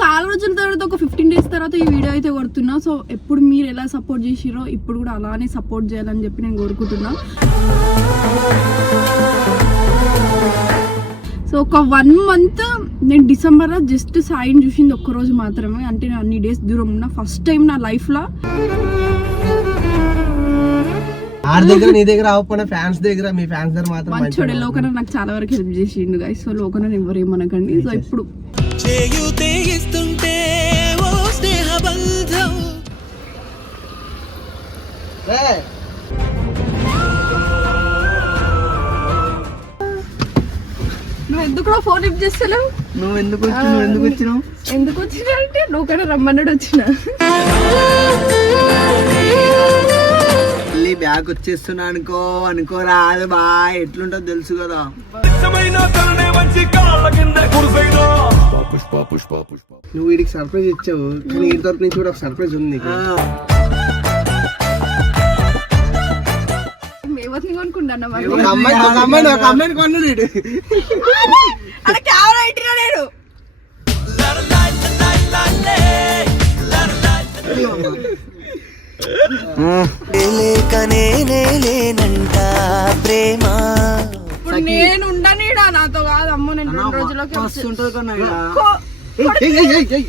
చాలా రోజుల తర్వాత ఒక ఫిఫ్టీన్ డేస్ తర్వాత ఈ వీడియో అయితే కొడుతున్నా. సో ఎప్పుడు మీరు ఎలా సపోర్ట్ చేసిరో ఇప్పుడు కూడా అలానే సపోర్ట్ చేయాలని చెప్పి నేను కోరుకుంటున్నా. సో ఒక వన్ మంత్ నేను డిసెంబర్లో జస్ట్ సాయిని చూసింది ఒక్క రోజు మాత్రమే. అంటే నేను అన్ని డేస్ దూరం ఉన్నా. ఫస్ట్ టైం నా లైఫ్లో ఆడి దగ్గర నీ దగ్గర అవ్వకపోయినా ఫ్యాన్స్ దగ్గర మీ ఫ్యాన్స్ దగ్గర మాత్రం మంచోడే. లోకన నాకు చాలా వరకు హెల్ప్ చేసిండు గైస్ సో లోకన ఎవరు ఏమనకండి. సో ఇప్పుడు చేయుతే ఇస్తుంటే ఓ నువ్వు ఎందుకు ఫోన్ లిఫ్ట్ చేస్తలేవు నువ్వు ఎందుకు వచ్చి నువ్వు ఎందుకు వచ్చినావు? ఎందుకు వచ్చినా అంటే లోకన రమ్మన్నాడు వచ్చిన. బ్యాగ్ వచ్చేస్తున్నా అనుకో అనుకోరా అది బా ఎట్లుంటుందో తెలుసు కదా. నువ్వు వీడికి సర్ప్రైజ్ ఇచ్చావు కానీ వీడి తరపు నుంచి కూడా ఒక సర్ప్రైజ్ ఉంది నీకు. ఎవరిని కొనుక్కుంటాను ఒక అమ్మాయి ఒక అమ్మాయిని ఒక అమ్మాయిని కొన్నాడు వీడు. ప్రేమ ఇప్పుడు నేను ఉండనీడా? నాతో కాదు అమ్మో నేను రెండు రోజులకి ఏయ్.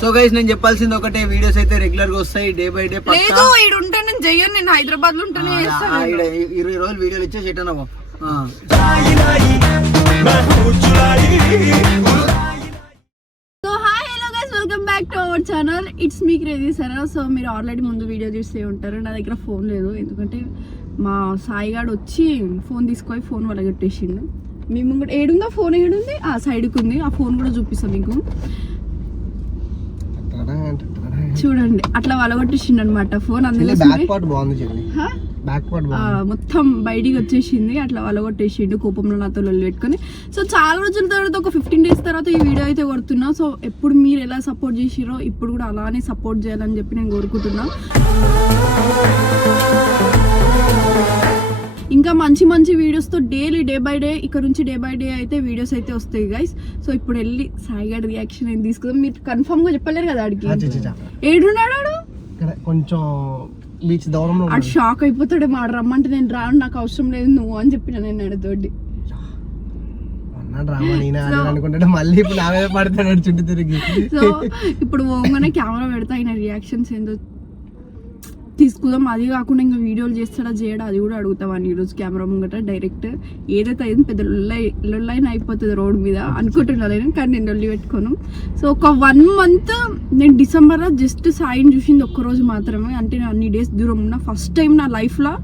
సో గైస్ నేను చెప్పాల్సింది ఒకటే వీడియోస్ అయితే రెగ్యులర్గా వస్తాయి డే బై డే లేదు ఈడ ఉంటే నేను చెయ్యను నేను హైదరాబాద్లో ఉంటేనే చేస్తాను ఇరవై రోజులు వీడియోలు ఇచ్చేసి ఎటనవో ఇట్స్ మీ క్రేజీ సరా సో మీరు ఆల్రెడీ ముందు వీడియో చూసే ఉంటారు. నా దగ్గర ఫోన్ లేదు. ఎందుకంటే మా సాయిగాడు వచ్చి ఫోన్ తీసుకొని ఫోన్ వలగొట్టేసిండు మీ ముంగట ఏడుందా? ఫోన్ ఏడుంది? ఆ సైడ్కి ఉంది. ఆ ఫోన్ కూడా చూపిస్తాం మీకు. చూడండి. అట్లా వలగొట్టేసిండు అనమాట ఫోన్ అందులో మొత్తం బయటికి వచ్చేసింది అట్లా వలగొట్టేసిండు కోపంలో నాతో లొల్లి పెట్టుకొని. సో చాలా రోజుల తర్వాత ఒక ఫిఫ్టీన్ డేస్ తర్వాత ఈ వీడియో అయితే కొడుతున్నా. సో ఎప్పుడు మీరు ఎలా సపోర్ట్ చేసిరో ఇప్పుడు కూడా అలానే సపోర్ట్ చేయాలని చెప్పి నేను కోరుకుంటున్నా. ఇంకా మంచి మంచి వీడియోస్తో డైలీ డే బై డే ఇక్కడ నుంచి డే బై డే అయితే వీడియోస్ అయితే వస్తాయి గైస్ సో ఇప్పుడు వెళ్ళి సాయిగాడి రియాక్షన్ ఏం తీసుకుందాం. మీరు కన్ఫర్మ్గా చెప్పలేరు కదా ఆడికి. ఏడున్నాడు ఇక్కడ కొంచెం బీచ్ దూరంలో ఉన్నాడు. షాక్ అయిపోతాడు మాట రమ్మంటే నేను రాను నాకు అవసరం లేదు నువ్వు అని చెప్పిన నేను ఆడాను అనుకుంటాడు. మళ్ళీ ఇప్పుడు నా మీద పడతాడు చుట్టూ తిరిగి. సో ఇప్పుడు ఓంగానే కెమెరా పెడతా ఆయన రియాక్షన్స్ ఏందో తీసుకుందాం. అది కాకుండా ఇంకా వీడియోలు చేస్తాడా చేయడా అది కూడా అడుగుతావాన్ని ఈరోజు కెమెరా ముంగట డైరెక్ట్. ఏదైతే అయింది పెద్ద లొల్లై లొల్లైన అయిపోతుంది రోడ్ మీద. అనుకుంటున్నా నేను కానీ నేను లొల్లి పెట్టుకోను. సో ఒక వన్ మంత్ నేను డిసెంబర్లో జస్ట్ సాయిని చూసింది ఒక్కరోజు మాత్రమే. అంటే నేను అన్ని డేస్ దూరం ఉన్న. ఫస్ట్ టైం నా లైఫ్లో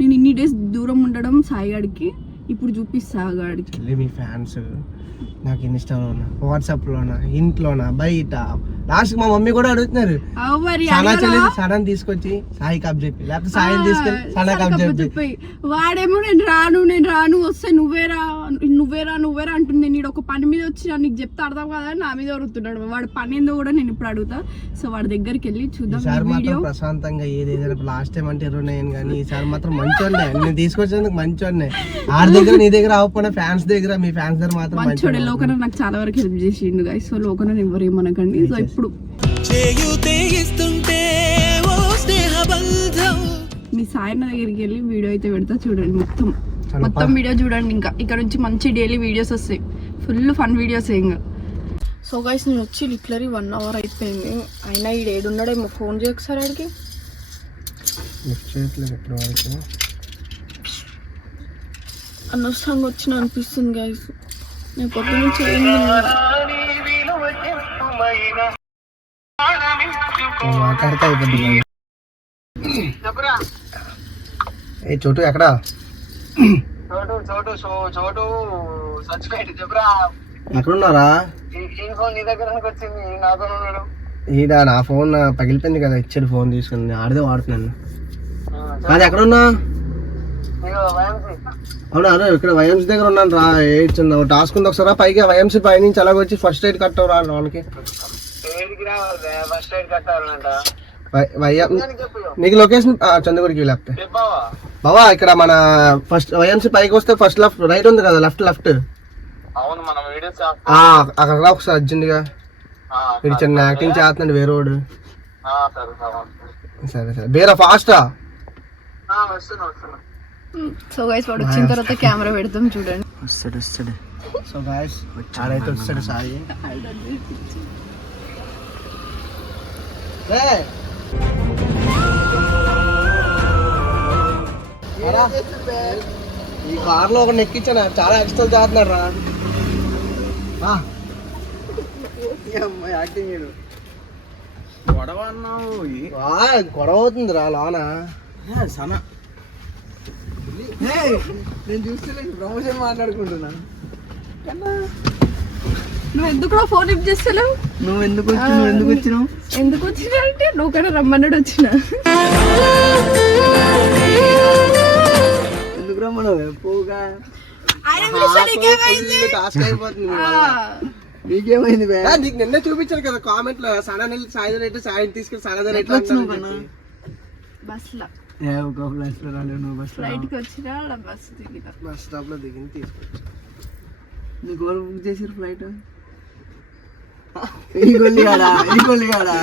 నేను ఇన్ని డేస్ దూరం ఉండడం సాయిగాడికి ఇప్పుడు చూపిస్తా గాడికి. మీ ఫ్యాన్స్ నాకు ఇన్స్టాలోనా వాట్సాప్లోనా ఇంట్లోనా బయట? లాస్ట్ మా మమ్మీ కూడా అడుగుతున్నారు. సనా అడగరా? చెల్లి సడన్ తీసుకొచ్చి సాయి కప్ చెప్పి లేకపోతే సాయిని తీసుకెళ్ళి సనా కప్ చెప్పి. వాడేమో నేను రాను నేను రాను వస్తే నువ్వేరా నువ్వేరా నువ్వేరా అంటుంది. నేను ఒక పని మీద వచ్చి నీకు చెప్తే అర్థం కదా? నా మీద వరుతున్నాడు వాడు పని ఏందో కూడా నేను ఇప్పుడు అడుగుతా. సో వాడి దగ్గరికి వెళ్ళి చూద్దాం వీడియో. ప్రశాంతంగా ఏదైనా లాస్ట్ టైం అంటే ఇరవై నైన్ కానీ ఈసారి మాత్రం మంచోడ్నే. నేను తీసుకొచ్చేందుకు మంచోడ్నే. ఆడి దగ్గర నీ దగ్గర అవ్వకపోయినా ఫ్యాన్స్ దగ్గర మీ ఫ్యాన్స్ దగ్గర మాత్రం మంచోడే. లోకన నాకు చాలా వరకు హెల్ప్ చేసిండు సో లోకన ఎవరు ఏమనకండి. సో ఇప్పుడు. మీ సాయన్న దగ్గరికి వెళ్ళి వీడియో అయితే పెడతా చూడండి మొత్తం. మొత్తం వీడియో చూడండి ఇంకా. ఇక్కడ నుంచి మంచి డైలీ వీడియోస్ వస్తాయి. ఫుల్ ఫన్ వీడియోస్ ఇంకా. సో గైస్ నేను వచ్చి లిటలరీ వన్ అవర్ అయిపోయింది. అయినా ఈ ఏడున్నాడేమో ఫోన్ చేయొకసారి ఆడికి. అనవసరంగా వచ్చిన అనిపిస్తుంది గైస్ నేను పొద్దు నుంచి ఏం తినలేదు. నేను మాట్లాడితే అయిపోద్ది కదా. ఏ చోటు ఎక్కడ? ఎక్కడున్నారా? ఈడ నా ఫోన్ పగిలిపోయింది కదా ఇచ్చాడు ఫోన్ తీసుకుని. ఆడితే వాడుతున్నాను. అది ఎక్కడున్నా? ఇదిగో వైఎంసీ. అవునా అరే ఇక్కడ వైఎంసీ దగ్గర ఉన్నాను రా. ఏ చిన్న టాస్క్ ఉంది ఒకసారి పైకి వైఎంసీ పై నుంచి అలాగ వచ్చి ఫస్ట్ ఎయిడ్ కట్టవు రా లోనికి నీకు లొకేషన్ చంద్రగుడికి లేకపోతే బావా ఇక్కడ మన ఫస్ట్ వైఎంసీ పైకి వస్తే ఫస్ట్ లెఫ్ట్ రైట్ ఉంది కదా లెఫ్ట్ లెఫ్ట్. అవును మనం వీడియోస్ అక్కడ ఒకసారి అర్జెంట్గా. ఇటు చిన్న యాక్టింగ్ చేస్తున్నాడు వేరేవాడు సరే సరే సరే. సరే బేరా ఫాస్టా? సో గైస్ వాడు వచ్చిన తర్వాత కెమెరా పెడతాం చూడండి. వస్తాడు వస్తాడు. సో గాయస్ ఆడైతే వస్తాడు సాయి. ఈ కార్లో ఒకటి ఎక్కించాను. చాలా ఎక్స్ట్రా చేస్తున్నాడు రా. యాక్టింగ్ గొడవ అన్నావు రా, గొడవ అవుతుంది రా లోన. సన. నేను చూస్తే ప్రమోషన్ మాట్లాడుకుంటున్నాను నువ్వు ఎందుకు ఫోన్ లిఫ్ట్ చేస్తలేవు? నువ్వు ఎందుకు వచ్చి నువ్వు ఎందుకు వచ్చినావు? ఎందుకు వచ్చినా అంటే నువ్వు కన్నా రమ్మన్నాడు వచ్చిన. ఎందుకు రమ్మన్నావు? పోగా. టాస్క్ అయిపోతుంది. నీకేమైంది బే? నీకు నిన్నే చూపించాను కదా కామెంట్లో సడన్ వెళ్ళి సాయంత్రం రేటు సాయం తీసుకెళ్ళి సడన్ రేట్లు వచ్చినావు? బస్లో ఏ ఒక బస్లో రాలేవు నువ్వు బస్లో ఫ్లైట్కి వచ్చినా బస్ దిగిన. బస్ స్టాప్లో దిగింది తీసుకొచ్చి నీకు ఎవరు బుక్ చేసారు ఫ్లైట్? ఈ గొల్లి కాడా? ఈ గొల్లి కాడా?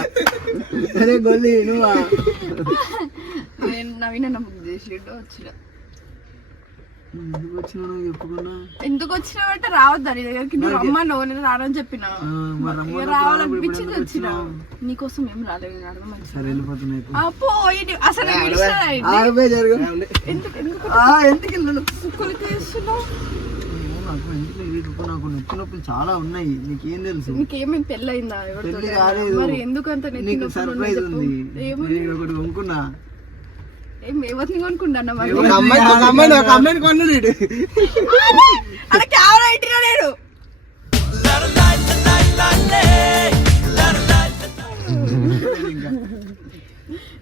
అరే గొల్లి నువ్వా? నేను నవీన బుక్ చేసిండు వచ్చిన. ఎందుకు వచ్చినావు నువ్వు చెప్పుకున్నా? ఎందుకు అంటే రావద్దా నీ దగ్గరికి నువ్వు రమ్మన్నావు నేను రానని చెప్పిన. రావాలనిపించింది వచ్చిన. నీకోసం ఏం రాలేదు సరే వెళ్ళిపోతున్నాయి అసలు ఎందుకు ఎందుకు ఎందుకు నాకు ఎందుకు నొప్పి నొప్పులు చాలా ఉన్నాయి. నీకేం తెలుసు? నీకేమేమి పెళ్ళయిందా? ఎవరితో పెళ్ళి కాలేదు. మరి ఎందుకు అంత నీకు సర్ప్రైజ్ ఉంది. నేను ఒకటి కొనుక్కున్నా. ఏం ఎవరిని ఒక అమ్మాయిని కొన్నాడు వీడు. అక్కడ కెమెరా ఇట్టినా నేను.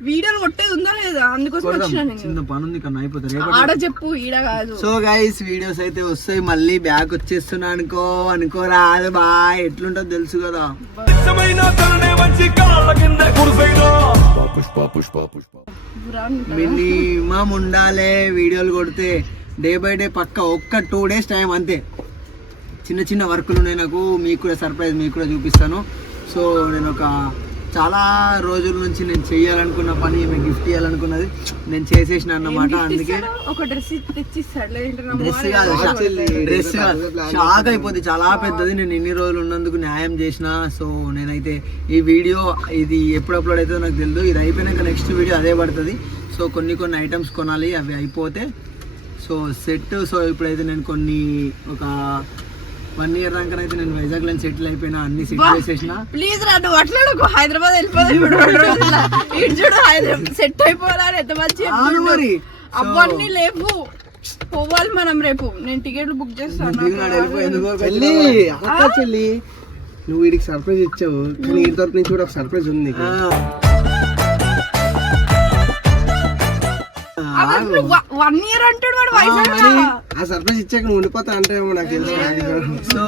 వీడియోలు కొట్టేది ఉందా లేదా? అందుకోసం వచ్చినా చిన్న పని ఉంది కన్నా అయిపోతుంది ఆడ చెప్పు ఈడ కాదు. సో గైస్ వీడియోస్ అయితే వస్తాయి. మళ్ళీ బ్యాక్ వచ్చేస్తున్నా అనుకో అనుకోరా అదే బాయ్. ఎట్లుంటుందో తెలుసు కదా. మినిమం ఉండాలే వీడియోలు కొడితే. డే బై డే పక్క ఒక్క టూ డేస్ టైం అంతే. చిన్న చిన్న వర్కులు ఉన్నాయి నాకు. మీకు కూడా సర్ప్రైజ్ మీకు కూడా చూపిస్తాను. సో నేను ఒక చాలా రోజుల నుంచి నేను చేయాలనుకున్న పని గిఫ్ట్ ఇవ్వాలనుకున్నది నేను చేసేసిన అన్నమాట. అందుకే ఒక డ్రెస్ డ్రెస్ కాదు. డ్రెస్ కాదు షాక్ అయిపోద్ది. చాలా పెద్దది. నేను ఇన్ని రోజులు ఉన్నందుకు న్యాయం చేసిన. సో నేనైతే ఈ వీడియో ఇది ఎప్పుడు అప్లోడ్ అవుతుందో నాకు తెలియదు ఇది అయిపోయినాక నెక్స్ట్ వీడియో అదే పడుతుంది. సో కొన్ని కొన్ని ఐటమ్స్ కొనాలి. అవి అయిపోతే సో సెట్ సో ఇప్పుడైతే నేను కొన్ని ఒక వన్ ఇయర్ దాకానైతే నేను వైజాగ్లో సెటిల్ అయిపోయినా అన్ని సెట్ చేసేసిన. ప్లీజ్ రా నువ్వు అట్లాడకు హైదరాబాద్ వెళ్ళిపోతే ఇటు చూడు హైదరాబాద్ సెట్ అయిపోవాలి ఎంత మంచి మరి. అవన్నీ లేవు. పోవాలి మనం రేపు. నేను టికెట్లు బుక్ చేస్తాను. నువ్వు వీడికి సర్ప్రైజ్ ఇచ్చావు. కానీ ఈ తరపు నుంచి కూడా ఒక సర్ప్రైజ్ ఉంది వన్ ఇయర్ అంటాడు వాడు వైజాగ్ ఆ సర్ప్రైజ్ ఇచ్చాక నువ్వు ఉండిపోతా అంటే నాకు తెలుసు సో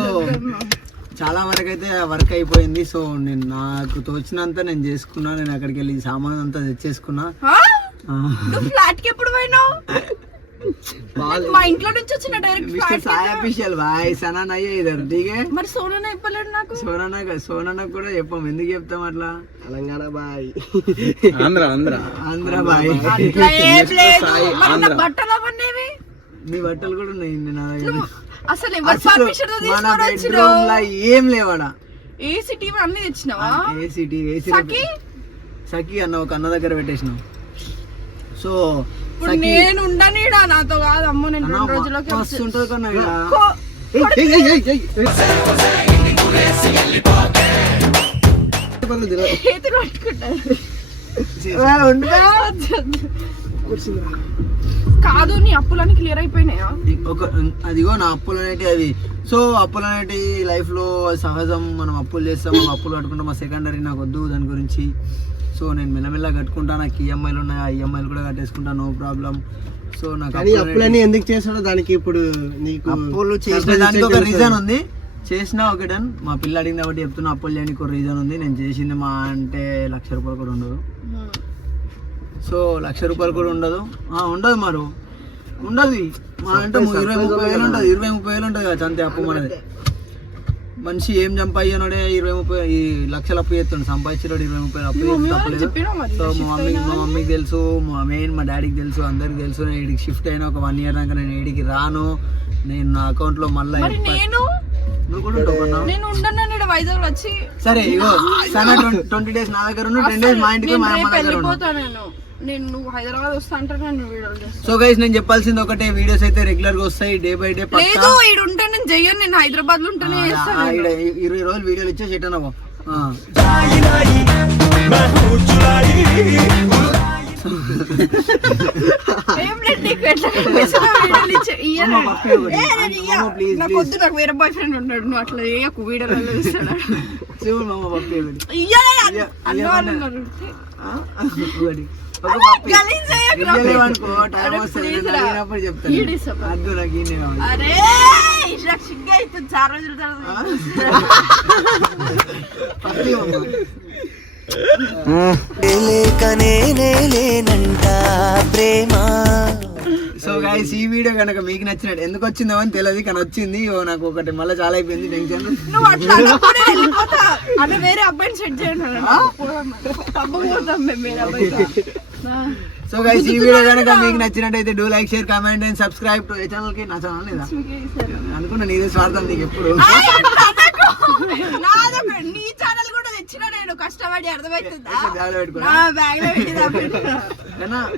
చాలా వరకు అయితే వర్క్ అయిపోయింది. సో నేను నాకు తోచినంత నేను చేసుకున్నా. నేను అక్కడికి వెళ్ళి సామాన్ అంతా తెచ్చేసుకున్నా. ఆ, నువ్వు ఫ్లాట్కి ఎప్పుడు పోయినావు? మా ఇంట్లో నుంచి వచ్చిన డైరెక్ట్ సాయి అఫీషియల్ బాయ్ సనా అయ్యే ఇద్దరు దిగే. మరి సోనా ఇవ్వలేడు నాకు. సోనా సోనా కూడా చెప్పాం. ఎందుకు చెప్తాం అట్లా? తెలంగాణ బాయ్. ఆంధ్ర బాయ్. ఏం లేదు. మరి నా బట్టలు అవన్నీ నీ బట్టలు కూడా ఉన్నాయి నేను నా దగ్గర. అసలు ఎవరు పర్మిషన్ మన తీసుకొని బెడ్రూమ్ వచ్చినావు? లా ఏం లేవాడా? ఏ సిటీ అన్ని తెచ్చినావా? ఏసీ ఏసీ సఖి? సఖి అన్న ఒక అన్న దగ్గర పెట్టేసినాం. సో ఇప్పుడు నేను ఉండనీడా? నాతో కాదు అమ్మో నేను రెండు రోజులకి కన్నా. కాదు నీ అప్పులన్నీ క్లియర్ అయిపోయినాయా? ఒక అదిగో నా అప్పులు అనేటివి అవి. సో అప్పులు అనేటివి లైఫ్లో సహజం మనం అప్పులు చేస్తాం అప్పులు కట్టుకుంటాం. మా సెకండరీ నాకు వద్దు దాని గురించి. సో నేను మెల్లమెల్ల కట్టుకుంటా నాకు ఈఎంఐలు ఉన్నాయి ఆ ఈఎంఐలు కూడా కట్టేసుకుంటా నో ప్రాబ్లం సో నాకు కానీ అప్పులు అప్పులన్నీ ఎందుకు చేసాడో దానికి ఇప్పుడు నీకు అప్పులు చేసిన దానికి ఒక రీజన్ ఉంది. చేసిన ఒకటి మా పిల్ల అడిగింది కాబట్టి చెప్తున్నా అప్పులు చేయడానికి ఒక రీజన్ ఉంది. నేను చేసింది మా అంటే లక్ష రూపాయలు కూడా ఉండదు. సో లక్ష రూపాయలు కూడా ఉండదు. ఆ, ఉండదు మరి. ఉండదు. మా అంటే ఇరవై ముప్పై వేలు ఉంటుంది. ఇరవై ముప్పై వేలు ఉంటుంది కదా అంతే అప్పు మనది. మనిషి ఏం చంపాయ్యనోడే ఇరవై ముప్పై ఈ లక్షలు అప్పు చేస్తుండు సంపాదించాడు ఇరవై ముప్పై అప్పు తప్పలేదు. సో మా మమ్మీకి మా మమ్మీకి తెలుసు మా మెయిన్ మా డాడీకి తెలుసు అందరికి తెలుసు నేను ఈడికి షిఫ్ట్ అయిన ఒక వన్ ఇయర్ దాకా నేను ఈడికి రాను. నేను నా అకౌంట్లో మళ్ళీ సరే ఇగో సరే ట్వంటీ డేస్ నా దగ్గర ఉండు టెన్ డేస్ మా ఇంటికి మా అమ్మ దగ్గర ఉండు. వెళ్ళిపోతా నేను. నేను నువ్వు హైదరాబాద్ వస్తా అంటే నేను వీడియోలు చేస్తాను సో గైస్ నేను చెప్పాల్సింది ఒకటే వీడియోస్ అయితే రెగ్యులర్గా వస్తాయి డే బై డే లేదు ఉంటే నేను చెయ్యను నేను హైదరాబాద్లో ఉంటేనే చేస్తాను ఇరవై రోజులు వీడియోలు ఇచ్చే చెట్టనవో ఏం లేదు నీకు నాకు వేరే బాయ్ ఫ్రెండ్ ఉన్నాడు నువ్వు అట్లా చేయకు వీడియోలలో మామ అరే, చెప్తాను సో గైస్ ఈ వీడియో కనుక మీకు నచ్చినట్టు ఎందుకు వచ్చిందో అని తెలియదు కానీ వచ్చింది. ఓ నాకు ఒకటి మళ్ళీ చాలా అయిపోయింది టెన్షన్. వేరే అబ్బాయిని సెట్ చేయండి. సో గైస్ ఈ వీడియో కనుక మీకు నచ్చినట్టయితే do like share comment and subscribe to a ఛానల్కి నా ఛానల్ లేదా? అనుకున్నా నీదే స్వార్థం నీకు ఎప్పుడు. ఆయ్ అట్లా అనకు. నాదొక- నీ ఛానల్ కూడా తెచ్చిన నేను కష్టపడి అర్థమవుతుందా? బ్యాగ్లో పెట్టుకున్నా నా బ్యాగ్లో పెట్టి దాపెట్టినా. కన్నా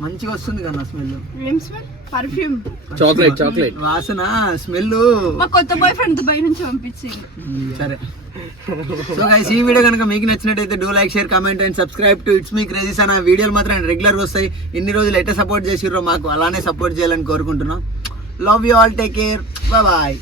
మంచిగా వస్తుంది కన్నా స్మెల్. ఏం స్మెల్? పర్ఫ్యూమ్ చాక్లెట్ చాక్లెట్ వాసన స్మెల్ మా కొత్త బాయ్ ఫ్రెండ్ దుబాయ్ నుంచి పంపించింది. సరే. సో గైస్ ఈ వీడియో కనుక మీకు నచ్చినట్టయితే do like share comment and subscribe to it's me crazies అన్న వీడియోలు మాత్రం రెగ్యులర్గా వస్తాయి. ఇన్ని రోజులు ఎట్లా సపోర్ట్ చేసిర్రో మాకు అలానే సపోర్ట్ చేయాలని కోరుకుంటున్నాం. Love you all take care bye